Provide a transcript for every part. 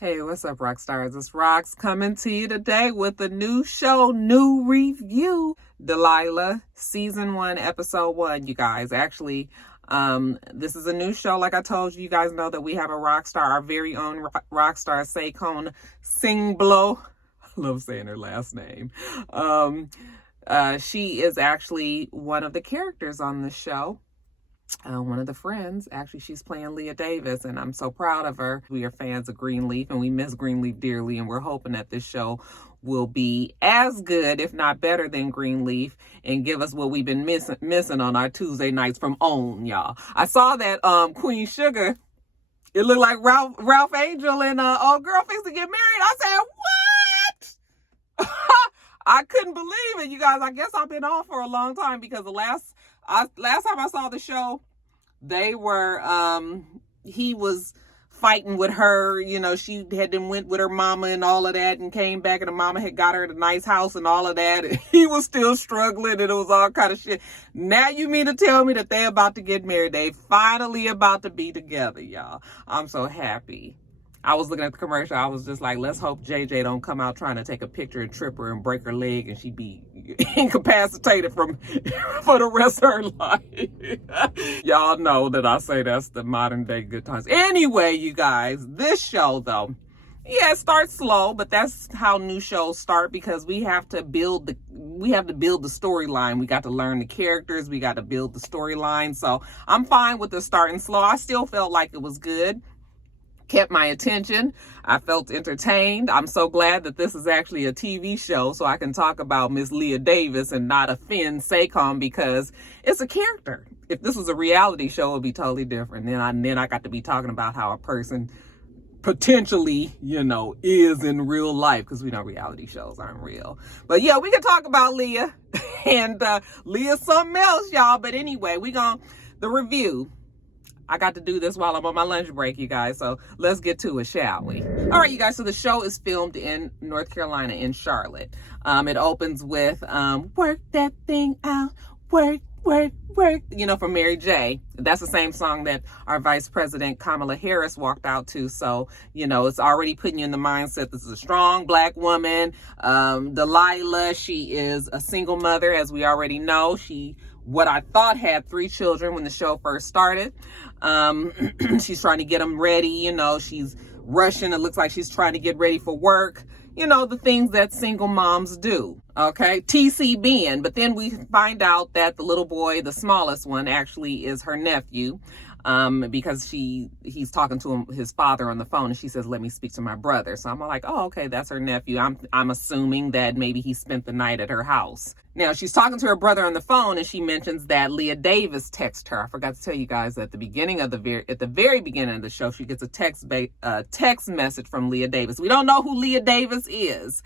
Hey, what's up, rock stars? It's Rox coming to you today with a new show, new review. Delilah, season 1, episode 1, you guys. Actually, this is a new show. Like I told you, you guys know that we have a rock star, our very own rock star, Saquon Singblo. I love saying her last name. She is actually one of the characters on the show. One of the friends, actually, she's playing Leah Davis, and I'm so proud of her. We are fans of Greenleaf, and we miss Greenleaf dearly, and we're hoping that this show will be as good, if not better, than Greenleaf, and give us what we've been missing on our Tuesday nights from OWN, y'all. I saw that Queen Sugar, it looked like Ralph Angel and old girl fixed to get married. I said, what? I couldn't believe it, you guys. I guess I've been off for a long time because the last time I saw the show, they were, he was fighting with her, you know, she had then went with her mama and all of that and came back and the mama had got her a nice house and all of that. And he was still struggling and it was all kind of shit. Now you mean to tell me that they about to get married? They finally about to be together, y'all. I'm so happy. I was looking at the commercial. I was just like, let's hope JJ don't come out trying to take a picture and trip her and break her leg and she be incapacitated for the rest of her life. Y'all know that I say that's the modern day good times. Anyway, you guys, this show though, yeah, it starts slow, but that's how new shows start because we have to build the storyline. We got to learn the characters. We got to build the storyline. So I'm fine with the starting slow. I still felt like it was good. Kept my attention. I felt entertained. I'm so glad that this is actually a TV show so I can talk about Miss Leah Davis and not offend Saquon because it's a character. If this was a reality show, it would be totally different. Then I got to be talking about how a person potentially, you know, is in real life because we know reality shows aren't real. But yeah, we can talk about Leah and Leah's something else, y'all. But anyway, the review. I got to do this while I'm on my lunch break, you guys. So let's get to it, shall we? All right, you guys. So the show is filmed in North Carolina, in Charlotte. It opens with work that thing out, work, work, work, you know, from Mary J. That's the same song that our Vice President Kamala Harris walked out to. So, you know, it's already putting you in the mindset. This is a strong black woman. Delilah, she is a single mother, as we already know. What I thought had 3 children when the show first started. She's trying to get them ready. You know, she's rushing. It looks like she's trying to get ready for work. You know, the things that single moms do. Okay. TCBN. But then we find out that the little boy, the smallest one, actually is her nephew. Because he's talking to his father on the phone and she says, let me speak to my brother. So I'm like, oh, okay, that's her nephew. I'm assuming that maybe he spent the night at her house. Now she's talking to her brother on the phone and she mentions that Leah Davis texted her. I forgot to tell you guys at the beginning of at the very beginning of the show, she gets a text message from Leah Davis. We don't know who Leah Davis is.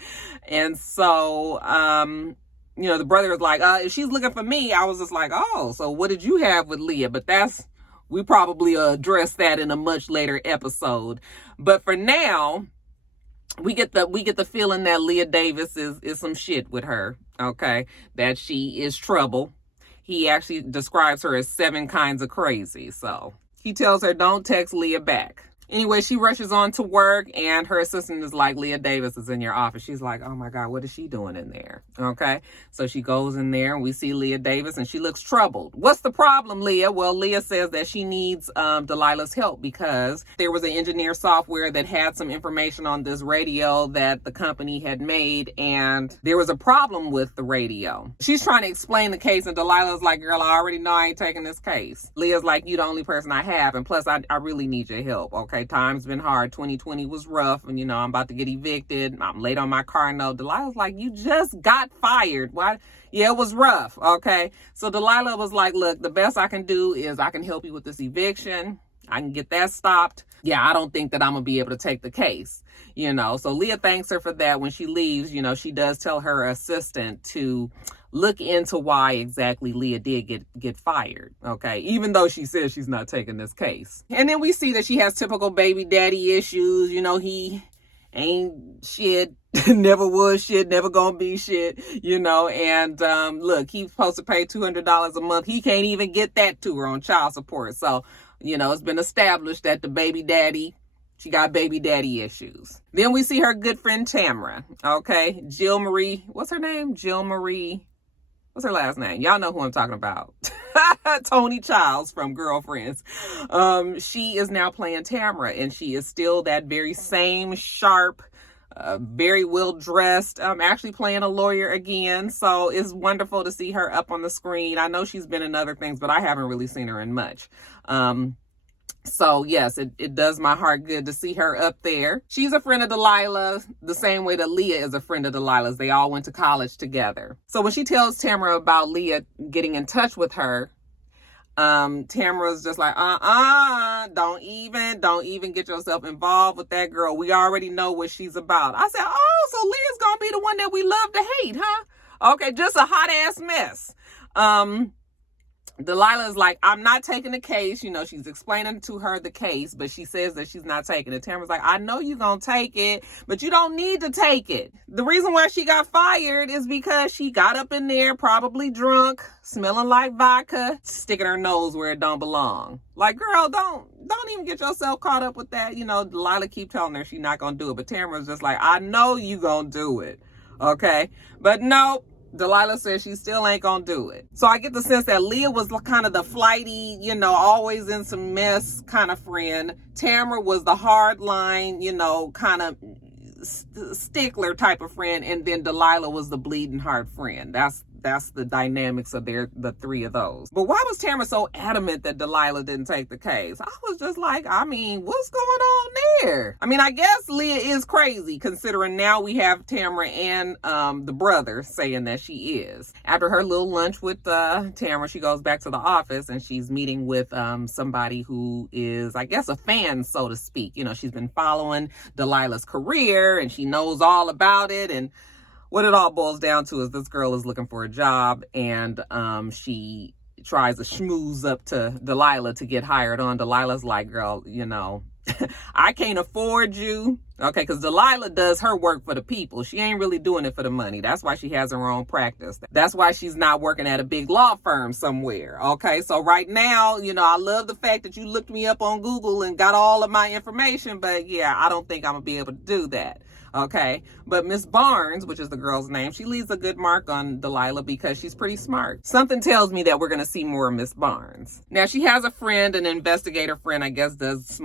And so, you know, the brother was like, if she's looking for me, I was just like, oh, so what did you have with Leah? But we probably address that in a much later episode. But for now, we get the feeling that Leah Davis is some shit with her, okay? That she is trouble. He actually describes her as 7 kinds of crazy. So he tells her, don't text Leah back. Anyway, she rushes on to work and her assistant is like, Leah Davis is in your office. She's like, oh my God, what is she doing in there? Okay. So she goes in there and we see Leah Davis and she looks troubled. What's the problem, Leah? Well, Leah says that she needs Delilah's help because there was an engineer software that had some information on this radio that the company had made and there was a problem with the radio. She's trying to explain the case and Delilah's like, girl, I already know I ain't taking this case. Leah's like, you the only person I have and plus I really need your help. Okay. Time's been hard. 2020 was rough and, you know, I'm about to get evicted. I'm late on my car note. Delilah's like, you just got fired. Why? Yeah, it was rough. Okay. So Delilah was like, look, the best I can do is I can help you with this eviction. I can get that stopped. Yeah, I don't think that I'm going to be able to take the case, you know. So Leah thanks her for that. When she leaves, you know, she does tell her assistant to look into why exactly Leah did get fired, okay? Even though she says she's not taking this case. And then we see that she has typical baby daddy issues. You know, he ain't shit, never was shit, never gonna be shit, you know. And look, he's supposed to pay $200 a month. He can't even get that to her on child support. So, you know, it's been established that the baby daddy She got baby daddy issues. Then we see her good friend Tamara, okay? Jill Marie, what's her name? Jill Marie, what's her last name? Y'all know who I'm talking about. Tony Childs from Girlfriends. She is now playing Tamara, and she is still that very same sharp, very well dressed, actually playing a lawyer again. So it's wonderful to see her up on the screen. I know she's been in other things, but I haven't really seen her in much. So yes, it does my heart good to see her up there. She's a friend of Delilah the same way that Leah is a friend of Delilah's. They all went to college together. So when she tells Tamara about Leah getting in touch with her, Tamara's just like, don't even get yourself involved with that girl. We already know what she's about. I said, oh, so Leah's gonna be the one that we love to hate, huh? Okay, just a hot ass mess. Delilah is like, I'm not taking the case. You know, she's explaining to her the case, but she says that she's not taking it. Tamara's like, I know you're going to take it, but you don't need to take it. The reason why she got fired is because she got up in there, probably drunk, smelling like vodka, sticking her nose where it don't belong. Like, girl, don't even get yourself caught up with that. You know, Delilah keep telling her she's not going to do it, but Tamara's just like, I know you going to do it. Okay. But nope. Delilah says she still ain't gonna do it. So I get the sense that Leah was kind of the flighty, you know, always in some mess kind of friend. Tamara was the hard line, you know, kind of stickler type of friend. And then Delilah was the bleeding heart friend. That's the dynamics of the three of those. But why was Tamara so adamant that Delilah didn't take the case? I was just like, I mean, what's going on there? I mean, I guess Leah is crazy considering now we have Tamara and the brother saying that she is. After her little lunch with Tamara, she goes back to the office and she's meeting with somebody who is, I guess, a fan, so to speak. You know, she's been following Delilah's career and she knows all about it. And what it all boils down to is this girl is looking for a job and she tries to schmooze up to Delilah to get hired on. Delilah's like, girl, you know, I can't afford you. Okay, because Delilah does her work for the people. She ain't really doing it for the money. That's why she has her own practice. That's why she's not working at a big law firm somewhere. Okay, so right now, you know, I love the fact that you looked me up on Google and got all of my information. But yeah, I don't think I'm going to be able to do that. Okay, but Miss Barnes, which is the girl's name, she leaves a good mark on Delilah because she's pretty smart. Something tells me that we're going to see more of Miss Barnes. Now, she has a friend, an investigator friend, I guess, does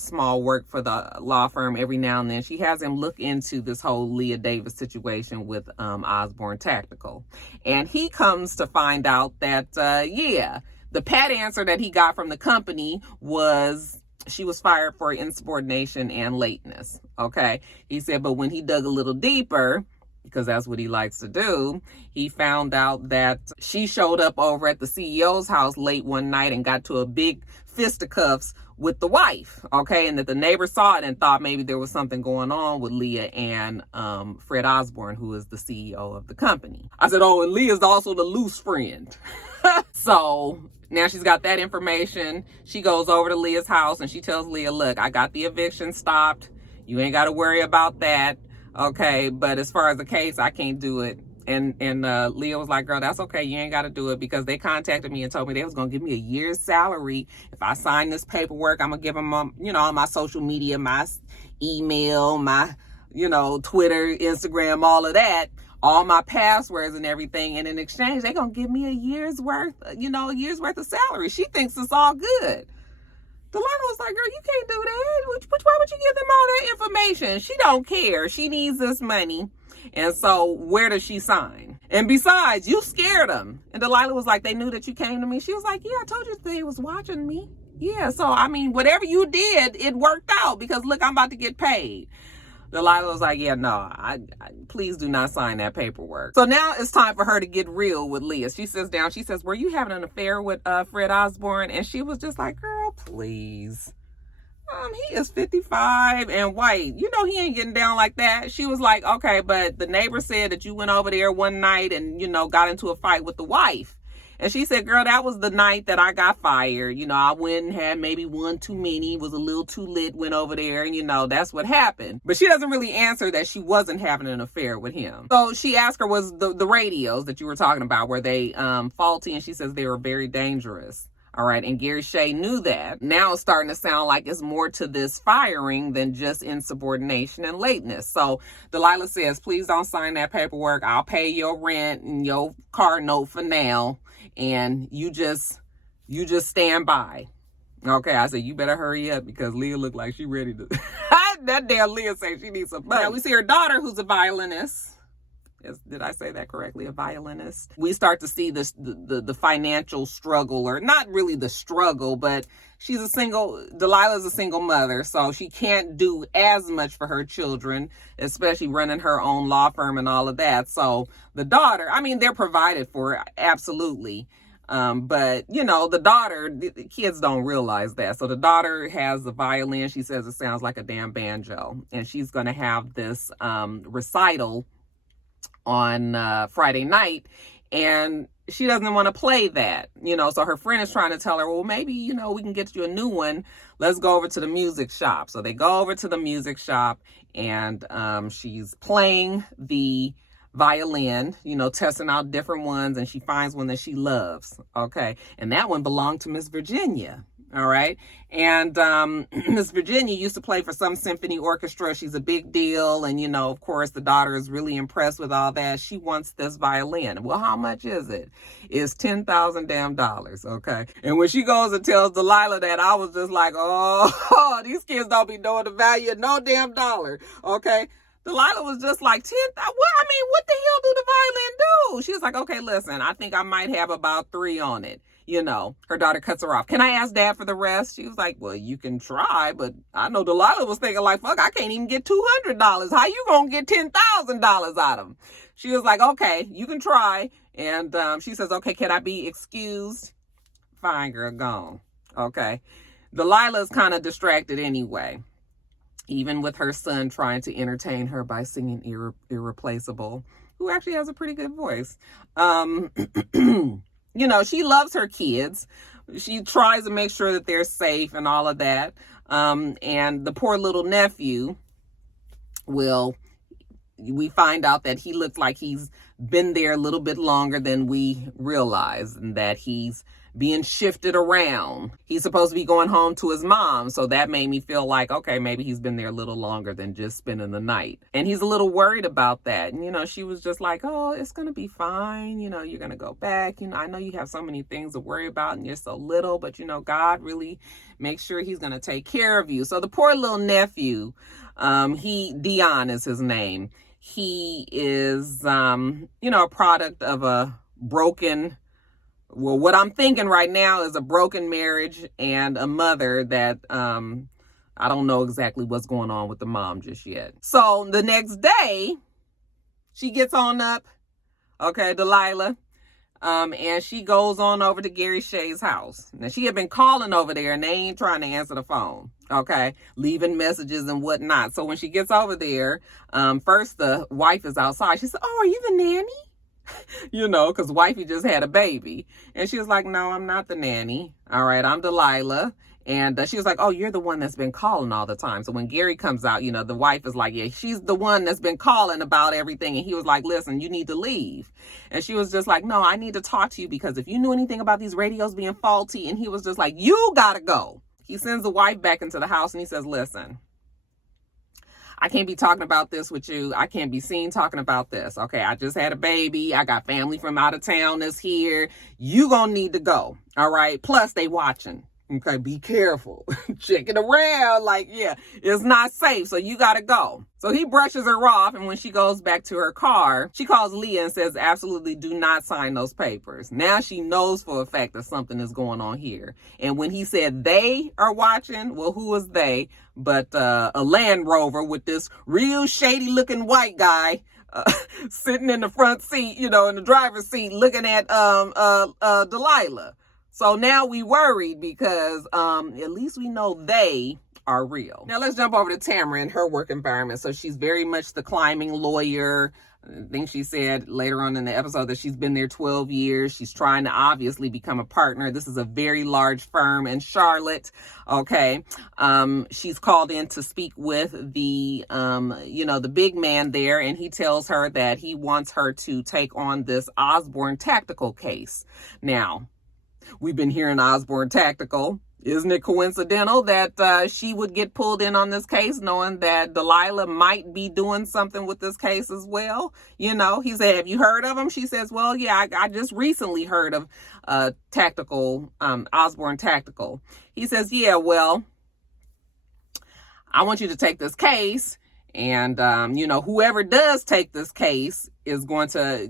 small work for the law firm every now and then. She has him look into this whole Leah Davis situation with Osborne Tactical. And he comes to find out that, the pat answer that he got from the company was she was fired for insubordination and lateness. Okay. He said, but when he dug a little deeper, because that's what he likes to do, he found out that she showed up over at the CEO's house late one night and got to a big fisticuffs with the wife. Okay. And that the neighbor saw it and thought maybe there was something going on with Leah and Fred Osborne, who is the CEO of the company. I said, oh, and Leah's also the loose friend. So now she's got that information. She goes over to Leah's house and she tells Leah, look, I got the eviction stopped. You ain't got to worry about that. Okay. But as far as the case, I can't do it. And Leah was like, girl, that's okay. You ain't got to do it because they contacted me and told me they was going to give me a year's salary. If I sign this paperwork, I'm going to give them, all my social media, my email, my, Twitter, Instagram, all of that. All my passwords and everything. And in exchange, they're going to give me a year's worth of salary. She thinks it's all good. Delilah was like, girl, you can't do that. Why would you give them all that information? She don't care. She needs this money. And so where does she sign? And besides, you scared them. And Delilah was like, they knew that you came to me. She was like, yeah, I told you they was watching me. Yeah. So, I mean, whatever you did, it worked out because look, I'm about to get paid. Delilah was like, yeah, no, I please do not sign that paperwork. So now it's time for her to get real with Leah. She sits down. She says, were you having an affair with Fred Osborne? And she was just like, girl, please. He is 55 and white. You know he ain't getting down like that. She was like, okay, but the neighbor said that you went over there one night and, got into a fight with the wife. And she said, girl, that was the night that I got fired. I went and had maybe one too many, was a little too lit, went over there, and that's what happened. But she doesn't really answer that she wasn't having an affair with him. So she asked her, was the radios that you were talking about, were they faulty? And she says they were very dangerous. All right. And Gary Shea knew that. Now it's starting to sound like it's more to this firing than just insubordination and lateness. So Delilah says, please don't sign that paperwork. I'll pay your rent and your car note for now. And you just stand by. Okay. I said, you better hurry up because Leah looked like she ready to. That damn Leah say she needs some money. Now we see her daughter, who's a violinist. Did I say that correctly? A violinist. We start to see the financial struggle, or not really the struggle, but Delilah's a single mother, so she can't do as much for her children, especially running her own law firm and all of that. So the daughter, I mean, they're provided for, absolutely. But the daughter, the kids don't realize that. So the daughter has a violin. She says it sounds like a damn banjo, and she's going to have this recital on Friday night, and she doesn't want to play that, so her friend is trying to tell her, well, maybe, we can get you a new one. Let's go over to the music shop. So they go over to the music shop, and she's playing the violin, testing out different ones, and she finds one that she loves. Okay. And that one belonged to Miss Virginia. All right. And Miss Virginia used to play for some symphony orchestra. She's a big deal. And, of course, the daughter is really impressed with all that. She wants this violin. Well, how much is it? It's $10,000 damn dollars. Okay. And when she goes and tells Delilah that, I was just like, oh, these kids don't be knowing the value of no damn dollar. Okay. Delilah was just like, what the hell do the violin do? She was like, okay, listen, I think I might have about 3 on it. Her daughter cuts her off. Can I ask Dad for the rest? She was like, well, you can try, but I know Delilah was thinking like, fuck, I can't even get $200. How you gonna get $10,000 out of them? She was like, okay, you can try. And she says, okay, can I be excused? Fine, girl, gone. Okay. Delilah's kind of distracted anyway, even with her son trying to entertain her by singing Irreplaceable, who actually has a pretty good voice. She loves her kids. She tries to make sure that they're safe and all of that. And the poor little nephew, we find out that he looks like he's been there a little bit longer than we realize, and that he's being shifted around. He's supposed to be going home to his mom. So that made me feel like, okay, maybe he's been there a little longer than just spending the night. And he's a little worried about that. And, she was just like, oh, it's going to be fine. You're going to go back. I know you have so many things to worry about and you're so little, but, God really makes sure he's going to take care of you. So the poor little nephew, Dion is his name. He is, a product of a broken, what I'm thinking right now is a broken marriage and a mother that I don't know exactly what's going on with the mom just yet. So the next day, she gets on up, okay, Delilah, and she goes on over to Gary Shea's house. Now, she had been calling over there, and they ain't trying to answer the phone, okay, leaving messages and whatnot. So when she gets over there, first the wife is outside. She said, oh, are you the nanny? Because wifey just had a baby. And she was like, no, I'm not the nanny. All right, I'm Delilah. And she was like, oh, you're the one that's been calling all the time. So when Gary comes out, the wife is like, yeah, she's the one that's been calling about everything. And he was like, listen, you need to leave. And she was just like, no, I need to talk to you because if you knew anything about these radios being faulty. And he was just like, you gotta go. He sends the wife back into the house and he says, listen, I can't be talking about this with you. I can't be seen talking about this. Okay, I just had a baby. I got family from out of town that's here. You gonna need to go. All right. Plus, they watching. Okay, be careful. Checking around. Like, yeah, it's not safe. So you gotta go. So he brushes her off. And when she goes back to her car, she calls Leah and says, absolutely do not sign those papers. Now she knows for a fact that something is going on here. And when he said they are watching, well, who is they? But a Land Rover with this real shady looking white guy sitting in the front seat, in the driver's seat, looking at Delilah. So now we worried because at least we know they are real. Now let's jump over to Tamara and her work environment. So she's very much the climbing lawyer. I think she said later on in the episode that she's been there 12 years. She's trying to obviously become a partner. This is a very large firm in Charlotte. Okay. She's called in to speak with the big man there. And he tells her that he wants her to take on this Osborne tactical case. Now, We've been hearing Osborne Tactical. Isn't it coincidental that she would get pulled in on this case knowing that Delilah might be doing something with this case as well? You know, he said, have you heard of him? She says, well, yeah, I just recently heard of Osborne Tactical. He says, yeah, well, I want you to take this case. And, whoever does take this case is going to,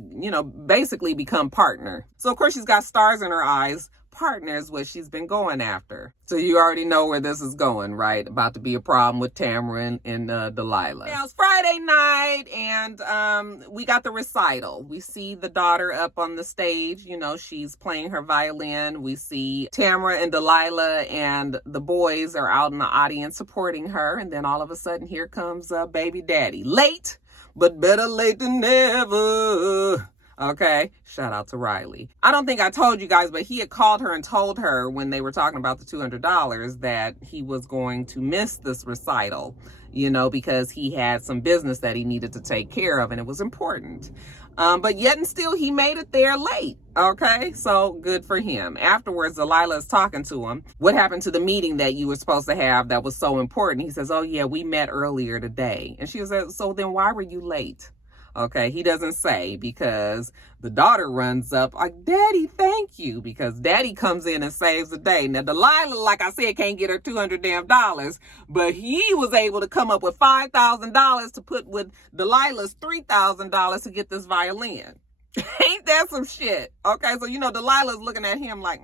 basically become partner. So, of course, she's got stars in her eyes. Partner is what she's been going after. So you already know where this is going, right? About to be a problem with Tamara and Delilah. Now it's Friday night and we got the recital. We see the daughter up on the stage. She's playing her violin. We see Tamara and Delilah and the boys are out in the audience supporting her. And then all of a sudden here comes baby daddy. Late, but better late than never. Okay, shout out to Riley. I don't think I told you guys, but he had called her and told her when they were talking about the $200 that he was going to miss this recital, because he had some business that he needed to take care of and it was important. But yet and still, he made it there late. Okay, so good for him. Afterwards, Delilah is talking to him. What happened to the meeting that you were supposed to have that was so important? He says, oh yeah, we met earlier today. And she says, so then why were you late? Okay, he doesn't say because the daughter runs up like, Daddy, thank you, because Daddy comes in and saves the day. Now, Delilah, like I said, can't get her $200, but he was able to come up with $5,000 to put with Delilah's $3,000 to get this violin. Ain't that some shit? Okay, so, Delilah's looking at him like,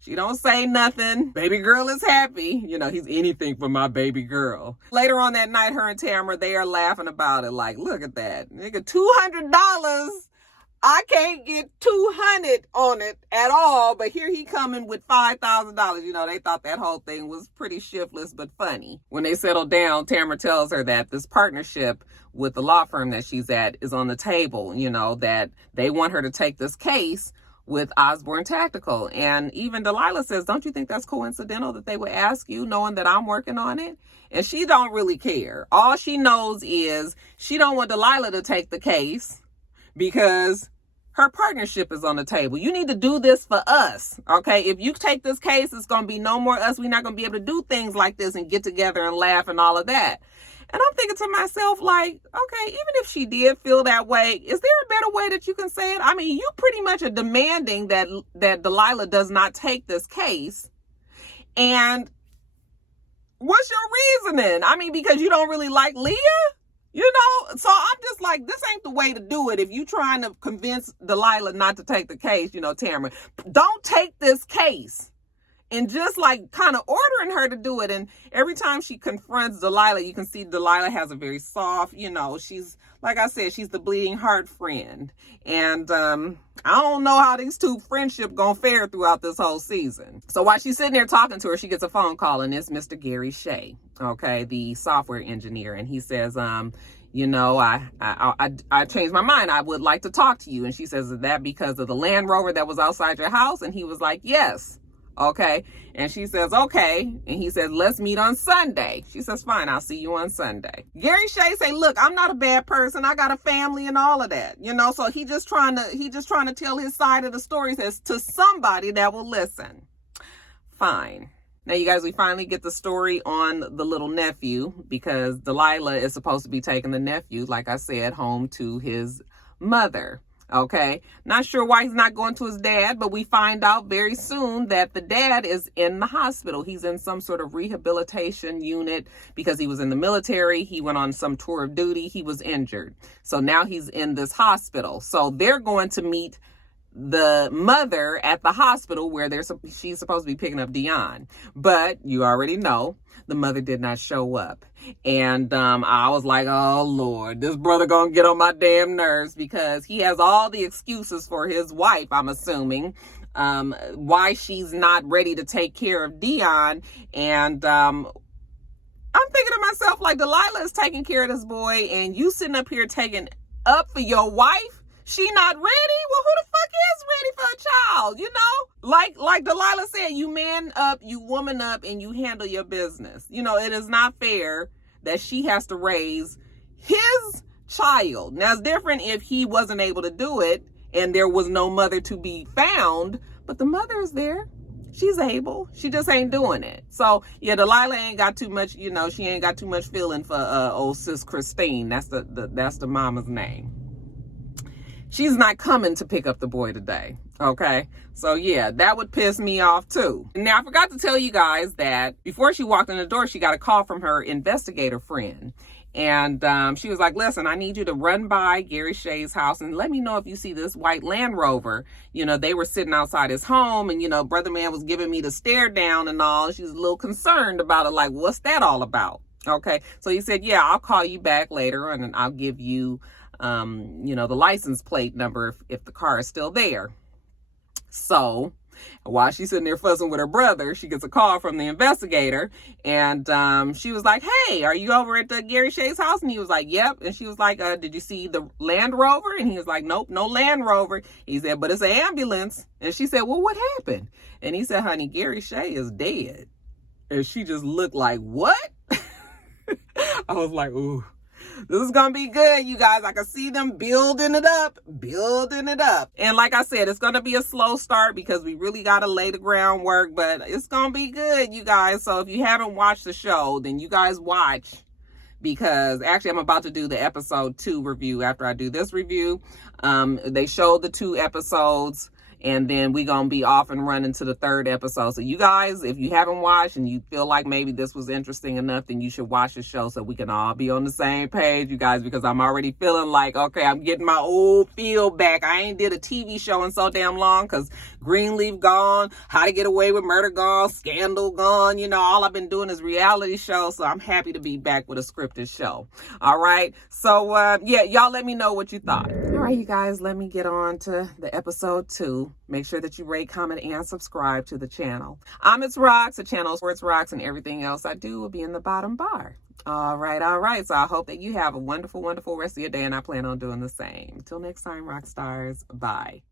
she don't say nothing. Baby girl is happy. He's anything for my baby girl. Later on that night, her and Tamara, they are laughing about it like, look at that. Nigga, $200. I can't get 200 on it at all, but here he coming with $5,000. They thought that whole thing was pretty shiftless but funny. When they settle down, Tamara tells her that this partnership with the law firm that she's at is on the table, that they want her to take this case with Osborne Tactical. And even Delilah says, don't you think that's coincidental that they would ask you knowing that I'm working on it? And she don't really care. All she knows is she don't want Delilah to take the case because her partnership is on the table. You need to do this for us, okay? If you take this case, it's going to be no more us. We're not going to be able to do things like this and get together and laugh and all of that. And I'm thinking to myself, like, okay, even if she did feel that way, is there a better way that you can say it? I mean, you pretty much are demanding that Delilah does not take this case. And what's your reasoning? I mean, because you don't really like Leah? So I'm just like, this ain't the way to do it. If you trying to convince Delilah not to take the case, Tamara, don't take this case. And just like kind of ordering her to do it. And every time she confronts Delilah, you can see Delilah has a very soft, she's, like I said, she's the bleeding heart friend. And I don't know how these two friendship gonna fare throughout this whole season. So while she's sitting there talking to her, she gets a phone call and it's Mr. Gary Shea, okay, the software engineer. And he says, I changed my mind. I would like to talk to you. And she says, is that because of the Land Rover that was outside your house? And he was like, yes. Okay. And she says, okay. And he says, let's meet on Sunday. She says, fine, I'll see you on Sunday. Gary Shea say, look, I'm not a bad person. I got a family and all of that, so he just trying to tell his side of the story, says, to somebody that will listen. Fine. Now, you guys, we finally get the story on the little nephew because Delilah is supposed to be taking the nephew, like I said, home to his mother. Okay, not sure why he's not going to his dad, but we find out very soon that the dad is in the hospital. He's in some sort of rehabilitation unit because he was in the military. He went on some tour of duty. He was injured. So now he's in this hospital. So they're going to meet the mother at the hospital where she's supposed to be picking up Dion. But you already know the mother did not show up. And I was like, oh, Lord, this brother gonna get on my damn nerves because he has all the excuses for his wife, I'm assuming, why she's not ready to take care of Dion. And I'm thinking to myself, like, Delilah is taking care of this boy and you sitting up here taking up for your wife? She not ready? Well, who the fuck is ready for a child, Like Delilah said, you man up, you woman up, and you handle your business. It is not fair that she has to raise his child. Now, it's different if he wasn't able to do it and there was no mother to be found, but the mother is there. she's able. She just ain't doing it. So yeah, Delilah ain't got too much, she ain't got too much feeling for old sis Christine. That's the mama's name. She's not coming to pick up the boy today. Okay. So yeah, that would piss me off too. Now I forgot to tell you guys that before she walked in the door, she got a call from her investigator friend. And she was like, listen, I need you to run by Gary Shay's house and let me know if you see this white Land Rover. They were sitting outside his home and, brother man was giving me the stare down and all. She was a little concerned about it. Like, what's that all about? Okay. So he said, yeah, I'll call you back later and I'll give you, the license plate number if the car is still there. So while she's sitting there fussing with her brother, she gets a call from the investigator, and she was like, hey, are you over at Gary Shay's house? And he was like, yep. And she was like, did you see the Land Rover? And he was like, nope, no Land Rover. He said, but it's an ambulance. And she said, well, what happened? And he said, honey, Gary Shay is dead. And she just looked like, what? I was like, ooh. This is going to be good, you guys. I can see them building it up. And like I said, it's going to be a slow start because we really got to lay the groundwork, but it's going to be good, you guys. So if you haven't watched the show, then you guys watch, because actually I'm about to do the episode 2 review after I do this review. They showed the 2 episodes. And then we're going to be off and running to the 3rd episode. So you guys, if you haven't watched and you feel like maybe this was interesting enough, then you should watch the show so we can all be on the same page, you guys, because I'm already feeling like, okay, I'm getting my old feel back. I ain't did a TV show in so damn long because Greenleaf gone, How to Get Away with Murder gone, Scandal gone. All I've been doing is reality shows. So I'm happy to be back with a scripted show. All right. So, yeah, y'all let me know what you thought. All right, you guys, let me get on to the episode 2. Make sure that you rate, comment, and subscribe to the channel. I'm itsrox, the channel where itsrox, and everything else I do will be in the bottom bar. All right. So I hope that you have a wonderful, wonderful rest of your day, and I plan on doing the same. Till next time, rock stars. Bye.